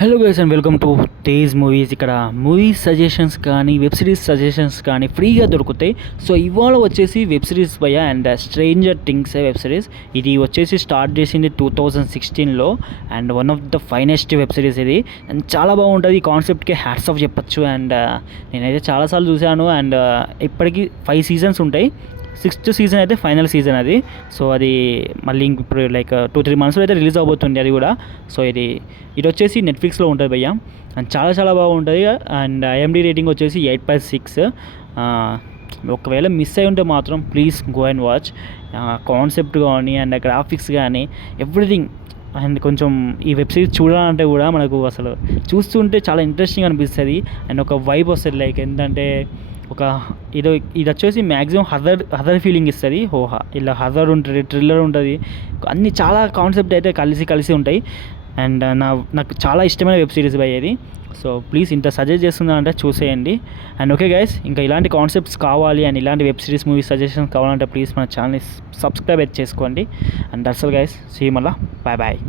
Hello guys and welcome to Tej movies. ఇక్కడ movies suggestions కానీ web series suggestions కానీ ఫ్రీగా దొరుకుతాయి. సో ఇవాళ వచ్చేసి వెబ్ సిరీస్ భయ్యా and stranger things web series. ఇది వచ్చేసి స్టార్ట్ చేసింది 2016లో and one of the finest web series ఇది. అండ్ చాలా బాగుంటుంది. ఈ కాన్సెప్ట్కి హ్యాట్స్ ఆఫ్ చెప్పచ్చు. అండ్ నేనైతే చాలాసార్లు చూశాను. అండ్ ఇప్పటికీ 5 సీజన్స్ ఉంటాయి. 6th సీజన్ అయితే ఫైనల్ సీజన్ అది. సో అది మళ్ళీ ఇప్పుడు లైక్ 2-3 మంత్స్లో అయితే రిలీజ్ అవబోతుంది అది కూడా. సో ఇది వచ్చేసి నెట్ఫ్లిక్స్లో ఉంటుంది భయ్య. అండ్ చాలా చాలా బాగుంటుంది. అండ్ ఐఎండి రేటింగ్ వచ్చేసి 8/6. ఒకవేళ మిస్ అయి ఉంటే మాత్రం please go and watch. Concept కానీ అండ్ గ్రాఫిక్స్ కానీ ఎవ్రీథింగ్. అండ్ కొంచెం ఈ వెబ్ సిరీస్ చూడాలంటే కూడా మనకు అసలు చూస్తుంటే చాలా ఇంట్రెస్టింగ్ అనిపిస్తుంది. అండ్ ఒక వైబ్ వస్తుంది. లైక్ ఏంటంటే ఒక ఇది వచ్చేసి మ్యాక్సిమం హర్రర్ ఫీలింగ్ ఇస్తుంది. ఇలా హర్రర్ ఉంటుంది, థ్రిల్లర్ ఉంటుంది, అన్నీ చాలా కాన్సెప్ట్ అయితే కలిసి ఉంటాయి. అండ్ నాకు చాలా ఇష్టమైన వెబ్ సిరీస్ అయ్యేది. సో ప్లీజ్ ఇంత సజెస్ట్ చేస్తుందా అంటే చూసేయండి. అండ్ ఓకే గైస్, ఇంకా ఇలాంటి కాన్సెప్ట్స్ కావాలి అండ్ ఇలాంటి వెబ్ సిరీస్ మూవీ సజెషన్స్ కావాలంటే ప్లీజ్ మన ఛానల్ని సబ్స్క్రైబ్ చేసుకోండి. And that's all guys, see you మళ్ళా. Bye bye.